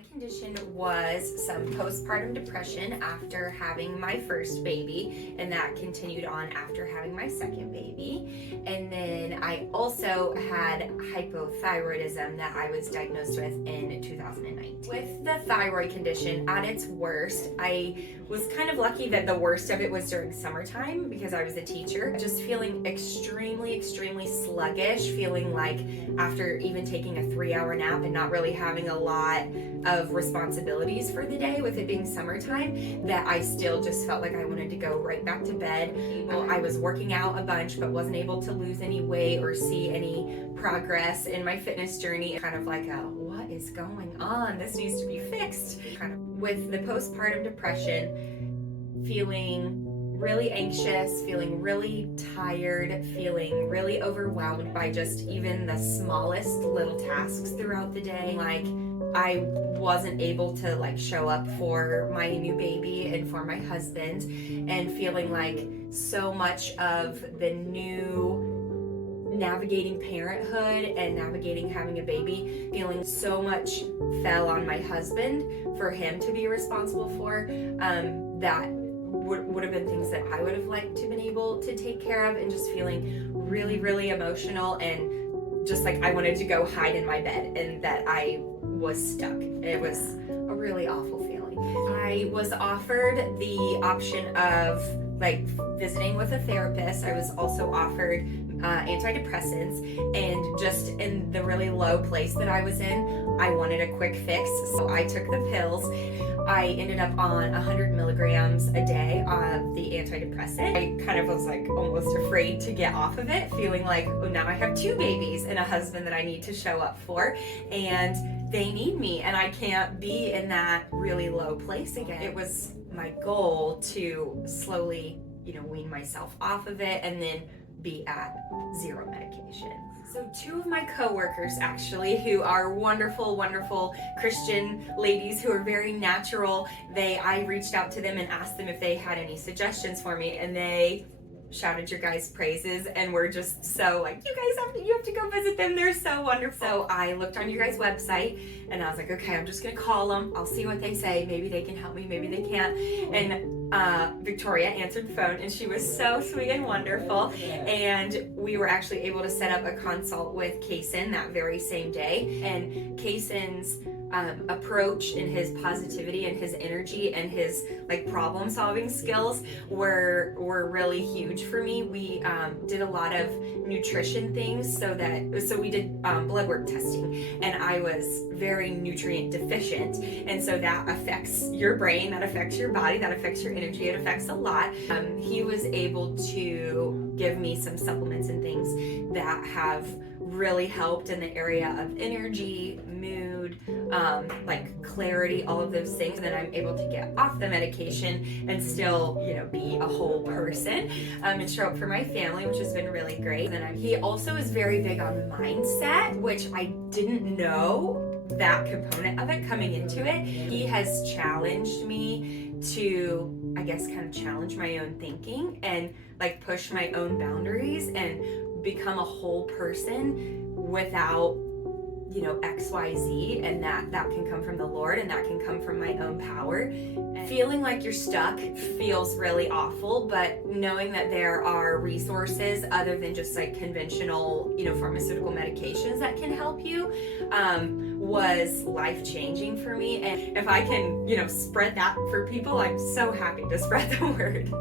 My condition was some postpartum depression after having my first baby, and that continued on after having my second baby. And then I also had hypothyroidism that I was diagnosed with in 2019. With the thyroid condition at its worst, I was kind of lucky that the worst of it was during summertime because I was a teacher. Just feeling extremely sluggish, feeling like after even taking a 3-hour nap and not really having a lot of responsibilities for the day, with it being summertime, that I still just felt like I wanted to go right back to bed. I was working out a bunch but wasn't able to lose any weight or see any progress in my fitness journey. Kind of like what is going on? This needs to be fixed. Kind of with the postpartum depression, feeling really anxious, feeling really tired, feeling really overwhelmed by just even the smallest little tasks throughout the day. Like I wasn't able to show up for my new baby and for my husband, and feeling like so much of the new navigating parenthood and navigating having a baby, feeling so much fell on my husband for him to be responsible for, that would have been things that I would have liked to have been able to take care of, and just feeling really emotional and just like I wanted to go hide in my bed and that I was stuck. It was a really awful feeling. I was offered the option of visiting with a therapist. I was also offered antidepressants, and just in the really low place that I was in, I wanted a quick fix, so I took the pills. I ended up on 100 milligrams a day of the antidepressant. I kind of was almost afraid to get off of it, feeling like, oh, now I have 2 babies and a husband that I need to show up for, and they need me, and I can't be in that really low place again. It was my goal to slowly, wean myself off of it and then be at 0 medication. So 2 of my coworkers, actually, who are wonderful Christian ladies who are very natural, I reached out to them and asked them if they had any suggestions for me, and they shouted your guys' praises and were just so you have to go visit them, they're so wonderful. So I looked on your guys' website and I was like, okay, I'm just gonna call them, I'll see what they say, maybe they can help me, maybe they can't. And Victoria answered the phone, and she was so sweet and wonderful, and we were actually able to set up a consult with Kaysen that very same day. And Kaysen's approach and his positivity and his energy and his problem solving skills were really huge for me. We did a lot of nutrition things, so we did blood work testing, and I was very nutrient deficient, and so that affects your brain, that affects your body, that affects your energy, it affects a lot. He was able to give me some supplements and things that have really helped in the area of energy, mood, clarity, all of those things. And then I'm able to get off the medication and still, be a whole person, and show up for my family, which has been really great. And then he also is very big on mindset, which I didn't know that component of it coming into it. He has challenged me to, I guess, kind of challenge my own thinking and push my own boundaries and become a whole person without XYZ, and that can come from the Lord, and that can come from my own power. And feeling like you're stuck feels really awful, but knowing that there are resources other than just conventional pharmaceutical medications that can help you was life-changing for me. And if I can spread that for people, I'm so happy to spread the word.